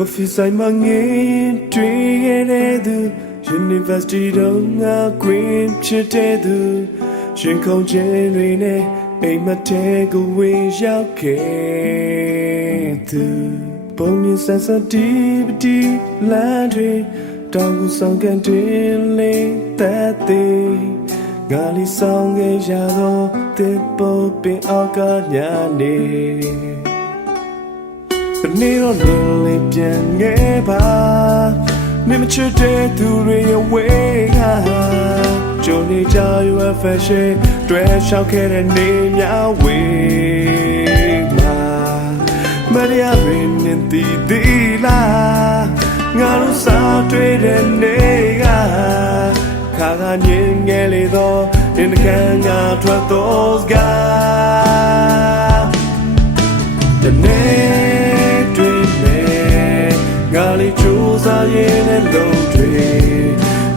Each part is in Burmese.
Coffee ဆိုင်မှာငင်းတွေ့ခဲ့တဲ့သူ University တော့ငါ green ဖြစ်တဲ့သူရှင်ခုန်ခြင်းတွေနဲ့အိမ်မထဲကိုဝင်ရောက်ခဲ့သူပုံမြင်ဆန်းဆန်းတီးပတီးလမ်းတွေတောင်ကူဆောင်ကန်တင်လေးသက်သေးငါလီဆောင်ခဲ့ရတော့တစ်ပုတ်ပင်အောက်ကညာနေ တနေ့တော့လင်းလေးပြန်ငယ်ပါနေမချစ်တဲ့သူတွေရဲ့ဝေးကကြုံနေကြရွယ် fashion တွေ့လျှောက်ခဲ့တဲ့နေများဝေးမှာမရရင်းနေတည်တည်လားငါတို့စားတွေ့တဲ့နေကခါကညင်ငယ်လေတော့ in the can ငါထွက်တော့ စားရင်လည်းလုံးတွေ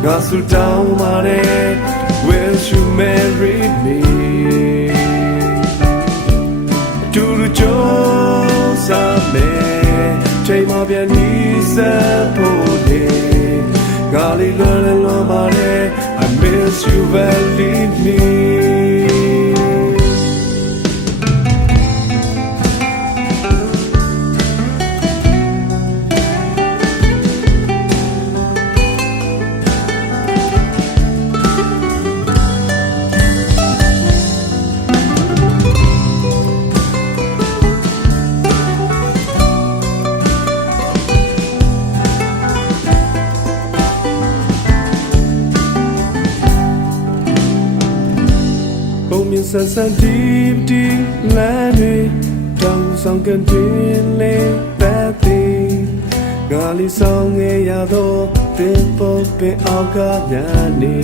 ငါဆူတောင်းပါတယ် Will you marry me တူတူကြိုးစားမယ်ချိန်မပြန်နီးစပ်ဖို့လေငါလေးလွယ်လွယ်လွန်ပါတယ် I miss you believe me င်ဆန်ဆန်ဒီဒီလမ်းတွေတောင်ဆောင်ကန်တင်လေပတ်သေးငါလီဆောင်ငယ်ရတော့တင်ပေါ်ပင်အောက်ကညာနေ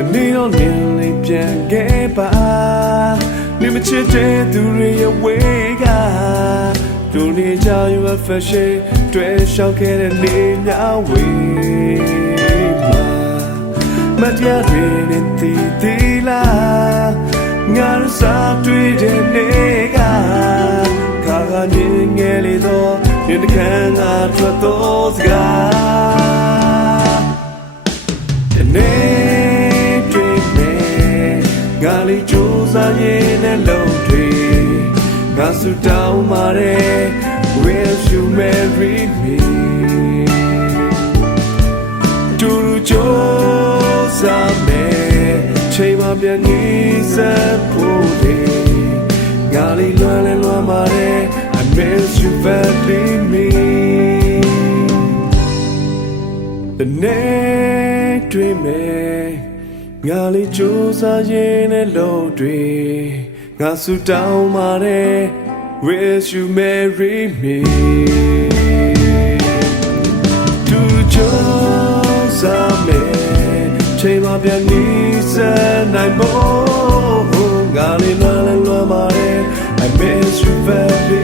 အမေတော့နေလေးပြန်ခဲ့ပါနေမချစ်တဲ့သူတွေရဲ့ဝေးကဒူနေကြရွယ် fashion တွေ့ရှောက်ခဲ့တဲ့နေများဝေးမှာမ တရားတွေနဲ့တည်တည်လားငါတို့စားတွေ့တဲ့နေ့ကခါကနေငယ်လေတော့ဒီတစ်ခါငါထွက်တော့စကားဒီနေ့တွေ့မယ်ငါလေးကြိုးစားရင်လည်းလုံးတွေငါဆူတောင်းပါတယ် Will you marry me ချိန်မှပြန်နေစဖို့လေငါလေးလွမ်းလဲလွမ်းပါတယ် I miss you believe me the night dream ငါလေးကြိုးစားရင်လည်းလုံးတွေငါဆူတောင်းပါတယ် Will you marry me တူကြိုးစားမယ် ချိန်မှပြန်နေစနိုင်ဖို့ငါလေးလွမ်းလဲလွမ်းပါတယ် I miss you very me